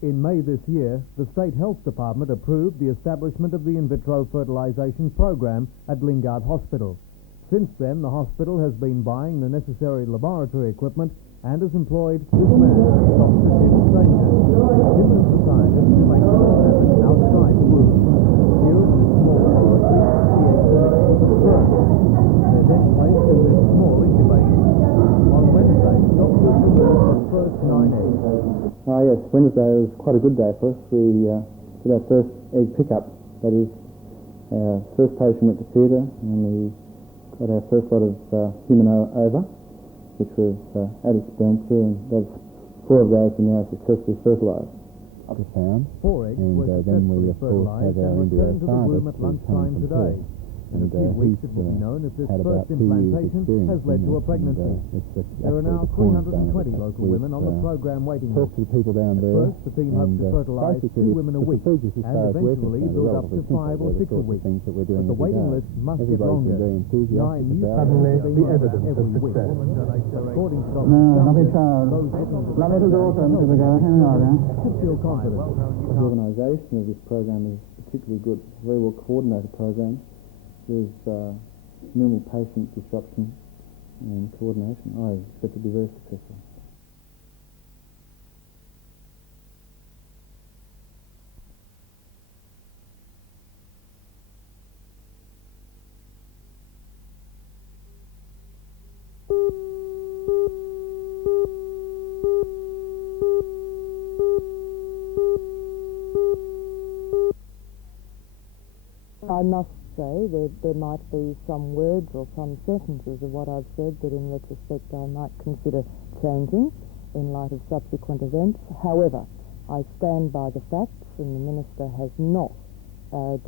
In May this year, the State Health Department approved the establishment of the in vitro fertilisation program at Lingard Hospital. Since then, the hospital has been buying the necessary laboratory equipment and has employed this man, Dr. Tim Sanger. Tim is the scientist who makes it happen outside the room. Here in this small laboratory, the eggs are mixed with the sperm. They're then placed in this small incubator. On Wednesday, doctors removed the first 9 eggs. Yes, Wednesday was quite a good day for us. We did our first egg pickup. That is, our first patient went to theatre and we got our first lot of human ova, which was added sperm to, and that's 4 of those are now successfully fertilised. Ultrasound. 4 eggs And were then we, successfully of course, fertilised had our and returned to the embryo room at scientist lunchtime who today. came from In a few weeks it will be known if this first implantation has led to a pregnancy. There are now 320 local women on the program waiting list. Talk to the people down At there. first, the team hopes to fertilise 2 women a week and eventually build up to 5 or 6 a week. But the waiting list must get longer. 9 new Suddenly, the evidence of every week. success. According to nothing Dr. feel confident. The organisation of this program is particularly good. It's a very well coordinated program. There's minimal patient disruption and coordination. I expect it to be very successful. I must say that there might be some words or some sentences of what I've said that in retrospect I might consider changing in light of subsequent events. However, I stand by the facts, and the Minister has not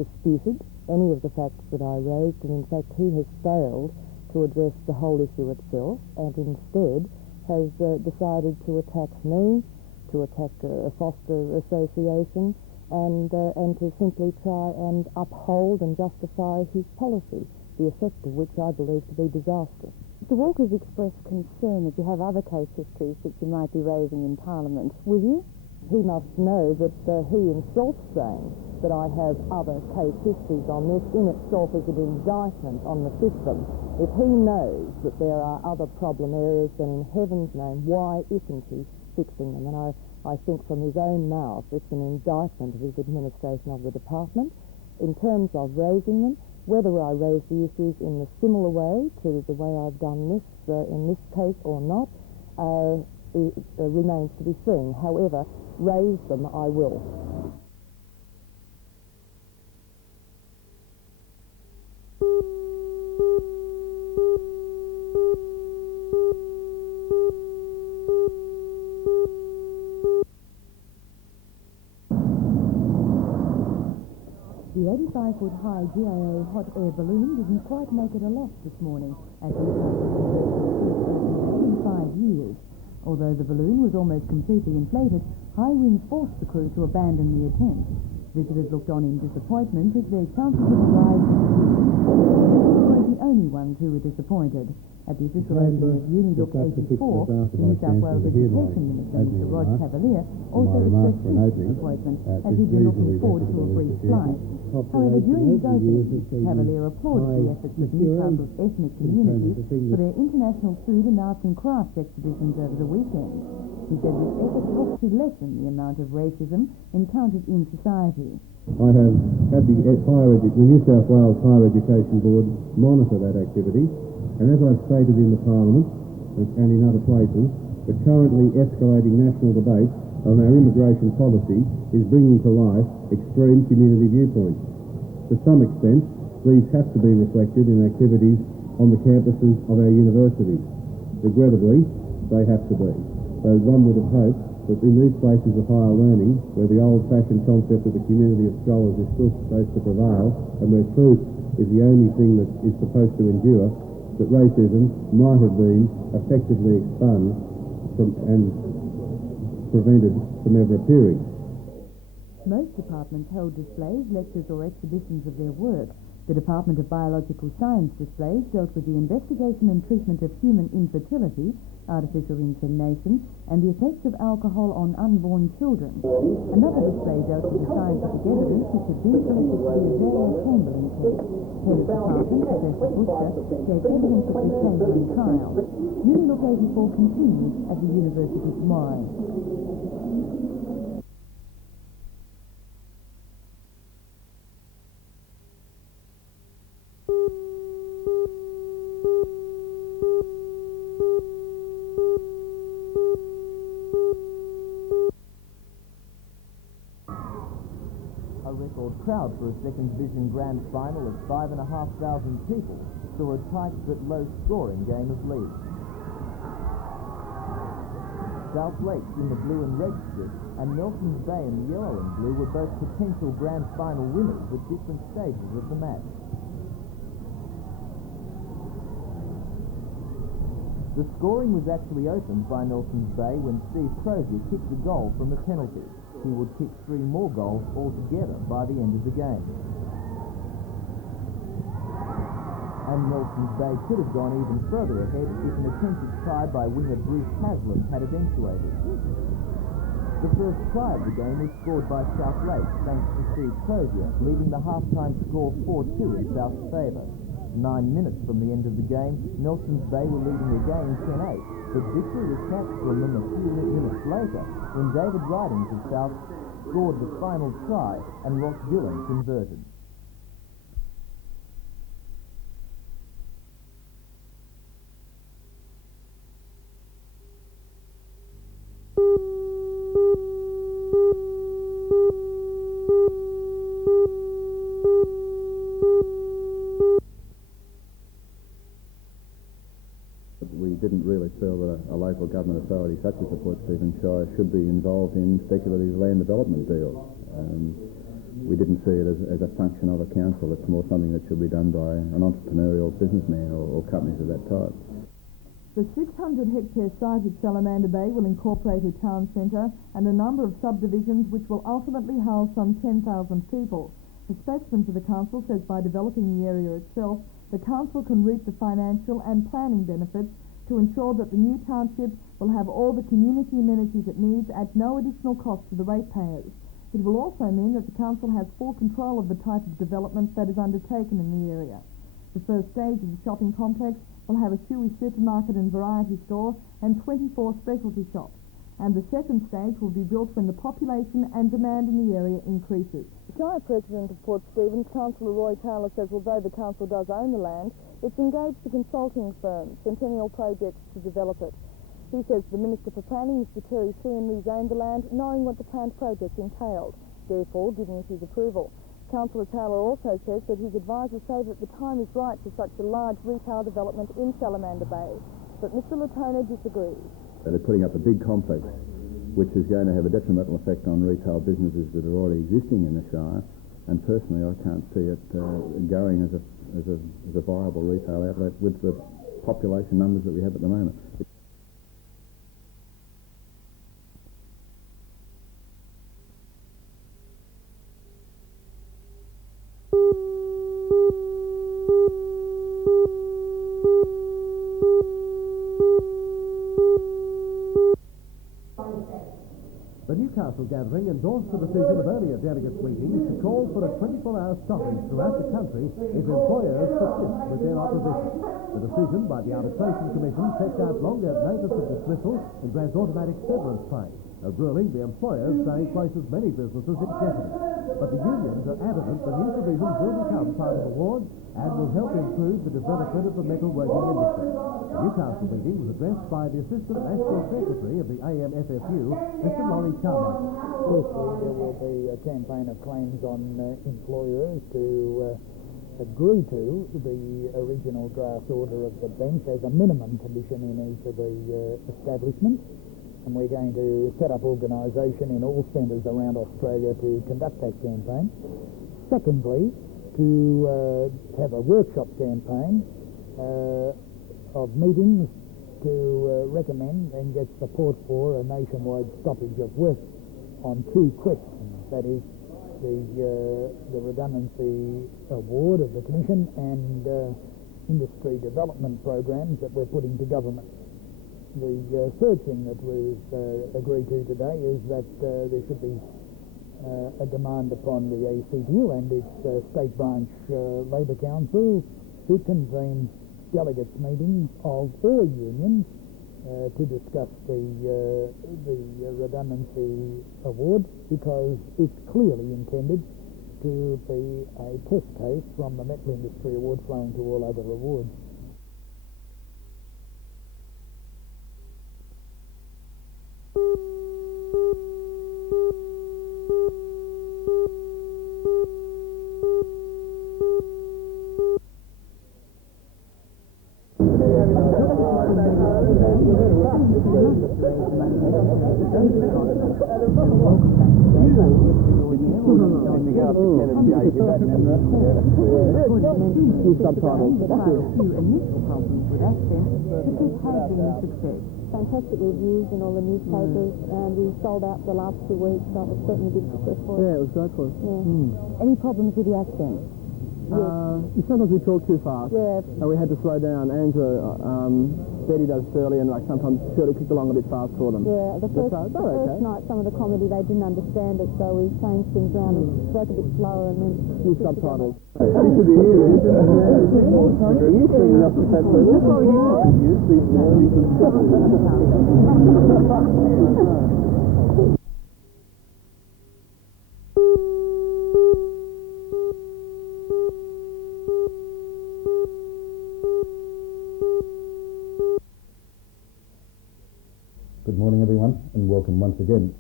disputed any of the facts that I raised, and in fact he has failed to address the whole issue itself and instead has decided to attack me, to attack a foster association, and to simply try and uphold and justify his policy, the effect of which I believe to be disastrous. Mr Walker's expressed concern that you have other case histories that you might be raising in Parliament. Will you? He must know that he himself saying that I have other case histories on this in itself is an indictment on the system. If he knows that there are other problem areas, then in heaven's name, why isn't he fixing them? And I think from his own mouth it's an indictment of his administration of the department. In terms of raising them, whether I raise the issues in a similar way to the way I've done this in this case or not remains to be seen. However, raise them I will. The 85-foot-high GIO hot air balloon didn't quite make it aloft this morning as it in 5 years. Although the balloon was almost completely inflated, high winds forced the crew to abandon the attempt. Visitors looked on in disappointment as their chances of a ride weren't the only ones who were disappointed. At the official opening of Unilook 84, the New South Wales Education Minister, Mr Rod Cavalier, also expressed his disappointment as he'd been looking forward to a brief flight. However, during his opening, Cavalier applauded the efforts of Newcastle's ethnic community for their international food and arts and crafts exhibitions over the weekend. He said this effort helped to lessen the amount of racism encountered in society. I have had the New South Wales Higher Education Board monitor that activity, and as I've stated in the Parliament and in other places, the currently escalating national debate on our immigration policy is bringing to life extreme community viewpoints. To some extent, these have to be reflected in activities on the campuses of our universities. Regrettably, they have to be. So one would have hoped that in these places of higher learning, where the old-fashioned concept of the community of scholars is still supposed to prevail, and where truth is the only thing that is supposed to endure, that racism might have been effectively expunged and prevented from ever appearing. Most departments held displays, lectures or exhibitions of their work. The Department of Biological Science displays dealt with the investigation and treatment of human infertility, artificial insemination, and the effects of alcohol on unborn children. Another display dealt with the scientific evidence which had been collected for the Azalea Chamberlain case. Head of department, Professor Butcher, gave evidence at the Chamberlain trial. Unilook 84 continues at the University tomorrow. A record crowd for a second division grand final of 5,500 people saw a tight but low-scoring game of league. South Lakes in the blue and red strip and Nelson's Bay in the yellow and blue were both potential grand final winners at different stages of the match. The scoring was actually opened by Nelson's Bay when Steve Crozier kicked a goal from a penalty. He would kick 3 more goals altogether by the end of the game. And Nelson's Bay could have gone even further ahead if an attempted try by winger Bruce Haslam had eventuated. The first try of the game was scored by South Lakes thanks to Steve Crozier, leaving the half-time score 4-2 in South's favour. 9 minutes from the end of the game, Nelson's Bay were leading again 10-8, but victory was snatched from them a few minutes later when David Ridings of South scored the final try and Ross Dillon converted. We didn't really feel that a local government authority such as the Port Stephens Shire should be involved in speculative land development deals. We didn't see it as a function of a council. It's more something that should be done by an entrepreneurial businessman or companies of that type. The 600-hectare site at Salamander Bay will incorporate a town centre and a number of subdivisions which will ultimately house some 10,000 people. A spokesman for the council says by developing the area itself, the council can reap the financial and planning benefits to ensure that the new township will have all the community amenities it needs at no additional cost to the ratepayers. It will also mean that the council has full control of the type of development that is undertaken in the area. The first stage of the shopping complex will have a Shui supermarket and variety store and 24 specialty shops. And the second stage will be built when the population and demand in the area increases. Shire President of Port Stephens, Councillor Roy Taylor, says although the council does own the land, it's engaged a consulting firm, Centennial Projects, to develop it. He says the Minister for Planning, Mr Terry Sheehan, rezoned the land knowing what the planned project entailed, therefore giving it his approval. Councillor Taylor also says that his advisers say that the time is right for such a large retail development in Salamander Bay, but Mr Latona disagrees. They're putting up a big complex which is going to have a detrimental effect on retail businesses that are already existing in the Shire, and personally I can't see it going as a viable retail outlet with the population numbers that we have at the moment. The Newcastle gathering endorsed the decision of earlier delegates' meetings to call for a 24-hour stoppage throughout the country if employers persist with their opposition. The decision by the Arbitration Commission sets out longer notice of dismissal and grants automatic severance pay. A ruling the employers say places many businesses in jeopardy. But the unions are adamant the new provisions will become part of the award and will help improve the development of the metalworking industry. The Newcastle meeting was addressed by the Assistant National Secretary of the AMFFU, Mr Laurie Carmichael. Firstly, there will be a campaign of claims on employers to agree to the original draft order of the bench as a minimum condition in each of the establishments. And we're going to set up organisation in all centres around Australia to conduct that campaign. Secondly, to have a workshop campaign of meetings to recommend and get support for a nationwide stoppage of work on 2 questions. That is the redundancy award of the Commission and industry development programs that we're putting to government. the third thing that was agreed to today is that there should be a demand upon the ACTU and its state branch Labour Council to convene delegates meetings of all unions to discuss the redundancy award, because it's clearly intended to be a test case from the metal industry award flowing to all other awards. Fantastic reviews in all the newspapers, and we sold out the last 2 weeks, so it was certainly a big success for us. Yeah, it was great for us. Yeah. Any problems with the accent? Sometimes we talk too fast. Yeah. And we had to slow down. Angela, Betty does Shirley, and sometimes Shirley kicked along a bit fast for them. Yeah, the first night, some of the comedy, they didn't understand it, so we changed things around and spoke a bit slower and then... Use subtitles. You should be here, isn't it? You're singing up the pet level. Good morning, everyone, and welcome once again.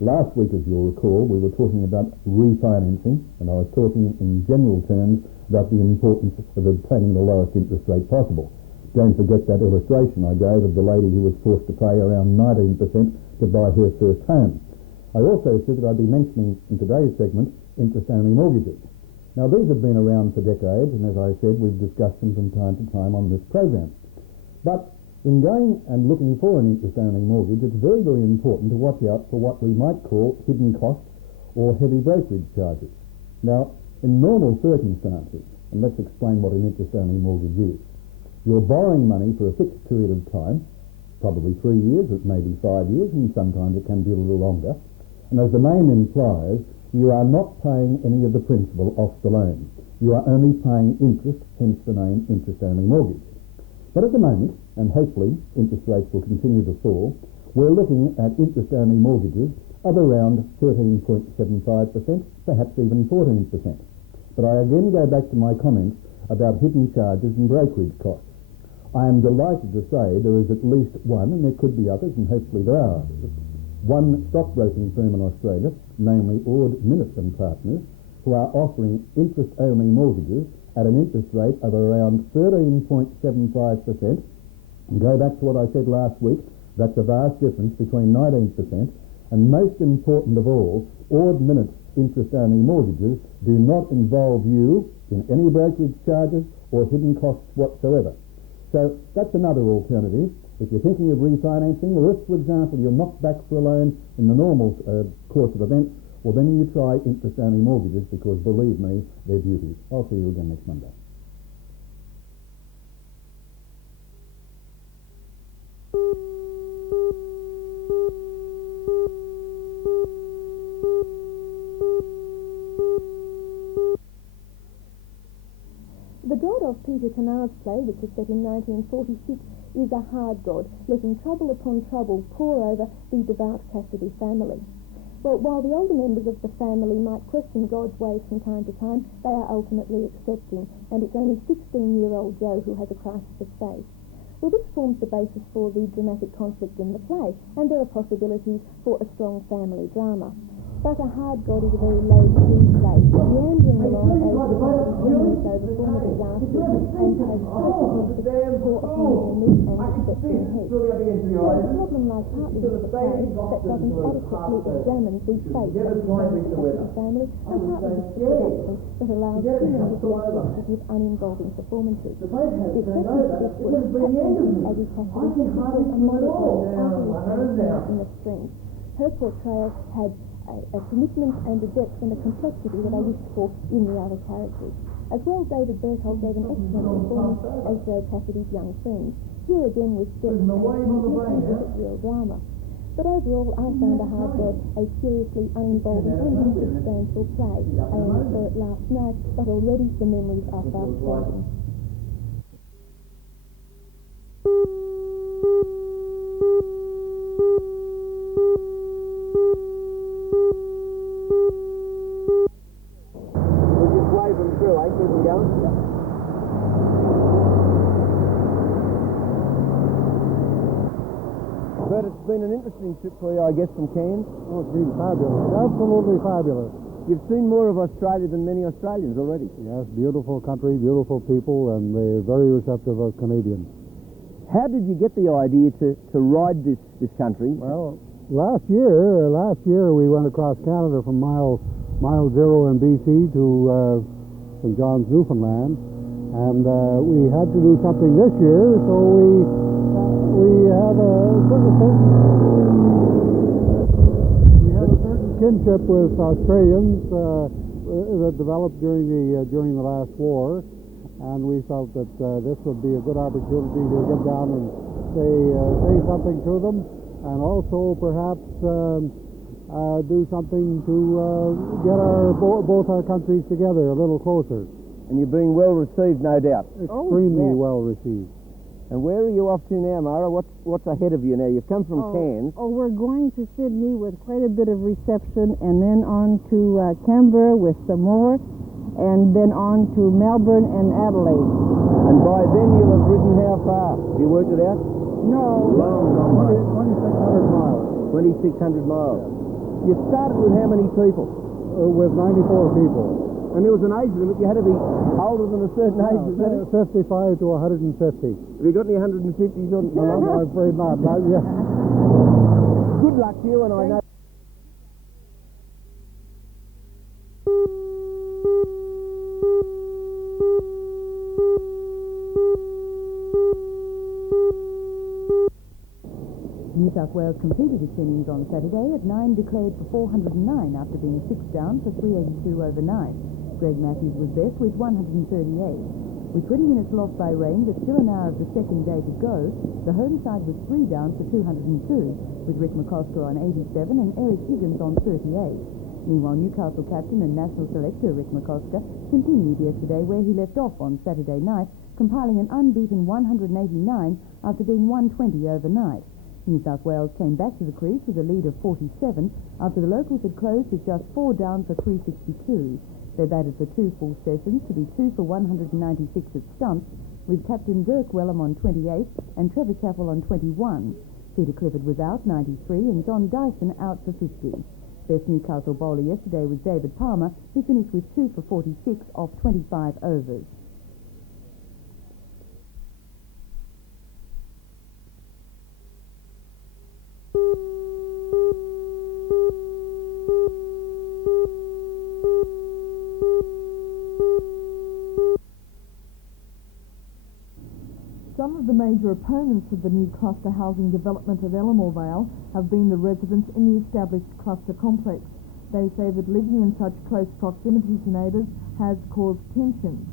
Last week, as you'll recall, we were talking about refinancing, and I was talking in general terms about the importance of obtaining the lowest interest rate possible. Don't forget that illustration I gave of the lady who was forced to pay around 19% to buy her first home. I also said that I'd be mentioning in today's segment interest-only mortgages. Now, these have been around for decades, and as I said, we've discussed them from time to time on this program. But in going and looking for an interest-only mortgage, it's very, very important to watch out for what we might call hidden costs or heavy brokerage charges. Now, in normal circumstances, and let's explain what an interest-only mortgage is. You're borrowing money for a fixed period of time, probably 3 years, it may be 5 years, and sometimes it can be a little longer. And as the name implies, you are not paying any of the principal off the loan. You are only paying interest, hence the name interest-only mortgage. But at the moment, and hopefully interest rates will continue to fall, we're looking at interest-only mortgages of around 13.75%, perhaps even 14%. But I again go back to my comments about hidden charges and brokerage costs. I am delighted to say there is at least one, and there could be others, and hopefully there are others, one stockbroking firm in Australia, namely Ord Minnett and Partners, who are offering interest-only mortgages at an interest rate of around 13.75%. And go back to what I said last week, that's a vast difference between 19%, and most important of all, Ord Minnett's interest-only mortgages do not involve you in any brokerage charges or hidden costs whatsoever. So that's another alternative. If you're thinking of refinancing, or if, for example, you're knocked back for a loan in the normal course of events, well, then you try interest-only mortgages, because, believe me, they're beauties. I'll see you again next Monday. The god of Peter Canard's play, which was set in 1946, is a hard god, letting trouble upon trouble pour over the devout Cassidy family. Well, while the older members of the family might question God's ways from time to time, they are ultimately accepting, and it's only 16-year-old Joe who has a crisis of faith. Well, this forms the basis for the dramatic conflict in the play, and there are possibilities for a strong family drama. But a hard god is a very low-key play, meandering along as the continues over former disasters and has pressure for upon their meat and accepting head. So the problem lies partly with the play that doesn't adequately examine the fate of the family, and partly with the production that allows human intellectuals to give uninvolving performances. The exception to this was as is Cassidy, a model in the strings. Her portrayal had a commitment and a depth and a complexity that I wished for in the other characters. As well, David Berthold gave an excellent performance as Joe Cassidy's young friend. Here again with depth and significant real drama. But overall, I found A Hard God a curiously uninvolving and insubstantial play. I only saw it last night, but already the memories are fast fading. We'll just wave them through, eh? Keep them going? Yeah. But it's been an interesting trip for you, I guess, from Cairns. Oh, it's been fabulous. Absolutely fabulous. You've seen more of Australia than many Australians already. Yes, beautiful country, beautiful people, and they're very receptive of Canadians. How did you get the idea to ride this country? Well, last year we went across Canada from mile zero in BC to St. John's, Newfoundland, and we had to do something this year, so we have a certain kinship with Australians that developed during the last war, and we felt that this would be a good opportunity to get down and say something to them, and also perhaps do something to get both our countries together a little closer. And you're being well received, no doubt. Extremely well received. And where are you off to now, Mara? What's ahead of you now? You've come from Cairns. We're going to Sydney with quite a bit of reception, and then on to Canberra with some more, and then on to Melbourne and Adelaide. And by then you'll have ridden how far? Have you worked it out? No. Long way. 2,600 miles. 2,600 miles. You started with how many people? With 94 people. And there was an age limit. You had to be older than a certain age, is that it? 55 to 150. Have you got any 150s on? No, I'm afraid not yet. Good luck to you, and I know. New South Wales completed its innings on Saturday at 9, declared for 409 after being 6 down for 382 over 9. Greg Matthews was best with 138. With 20 minutes lost by rain, but still an hour of the second day to go, the home side was 3 down for 202, with Rick McCosker on 87 and Eric Higgins on 38. Meanwhile, Newcastle captain and national selector Rick McCosker continued yesterday where he left off on Saturday night, compiling an unbeaten 189 after being 120 overnight. New South Wales came back to the crease with a lead of 47 after the locals had closed with just 4 down for 362. They batted for 2 full sessions to be 2 for 196 at stumps, with captain Dirk Wellham on 28 and Trevor Chappell on 21. Peter Clifford was out 93 and John Dyson out for 50. Best Newcastle bowler yesterday was David Palmer, who finished with 2 for 46 off 25 overs. Some of the major opponents of the new cluster housing development of Elermore Vale have been the residents in the established cluster complex. They say that living in such close proximity to neighbours has caused tensions.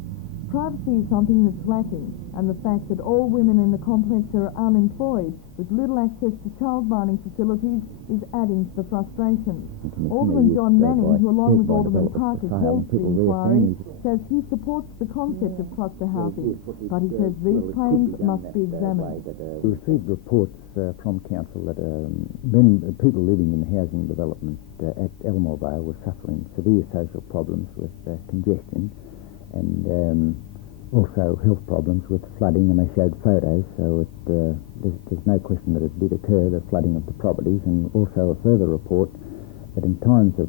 Privacy is something that's lacking, and the fact that all women in the complex are unemployed with little access to childminding facilities is adding to the frustration. Alderman John Manning, who along with Alderman Parker called for the inquiry, says he supports the concept of cluster housing, but he says these claims must be examined. We received reports from council that people living in housing development at Elermore Vale were suffering severe social problems with congestion and also health problems with flooding, and they showed photos, so there's no question that it did occur, the flooding of the properties, and also a further report that in times of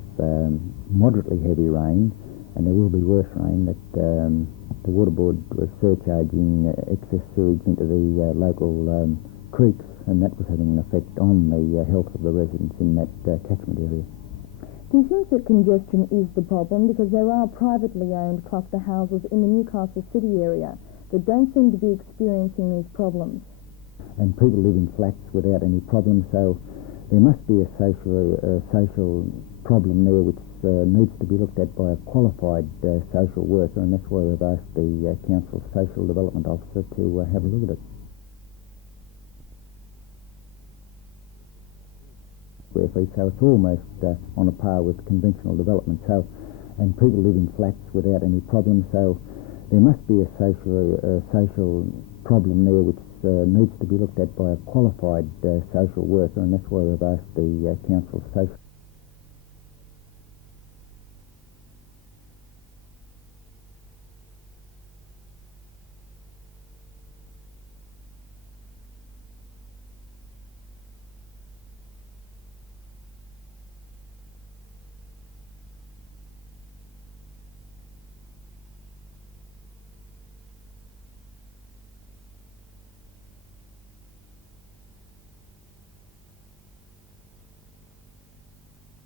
moderately heavy rain, and there will be worse rain, that the Water Board was surcharging excess sewage into the local creeks, and that was having an effect on the health of the residents in that catchment area. Do you think that congestion is the problem? Because there are privately owned cluster houses in the Newcastle city area that don't seem to be experiencing these problems. And people live in flats without any problems, so there must be a social problem there which needs to be looked at by a qualified social worker, and that's why we've asked the Council's Social Development Officer to have a look at it. So it's almost on a par with conventional development. So, and people live in flats without any problems. So there must be a social problem there which needs to be looked at by a qualified social worker, and that's why we've asked the Council's Social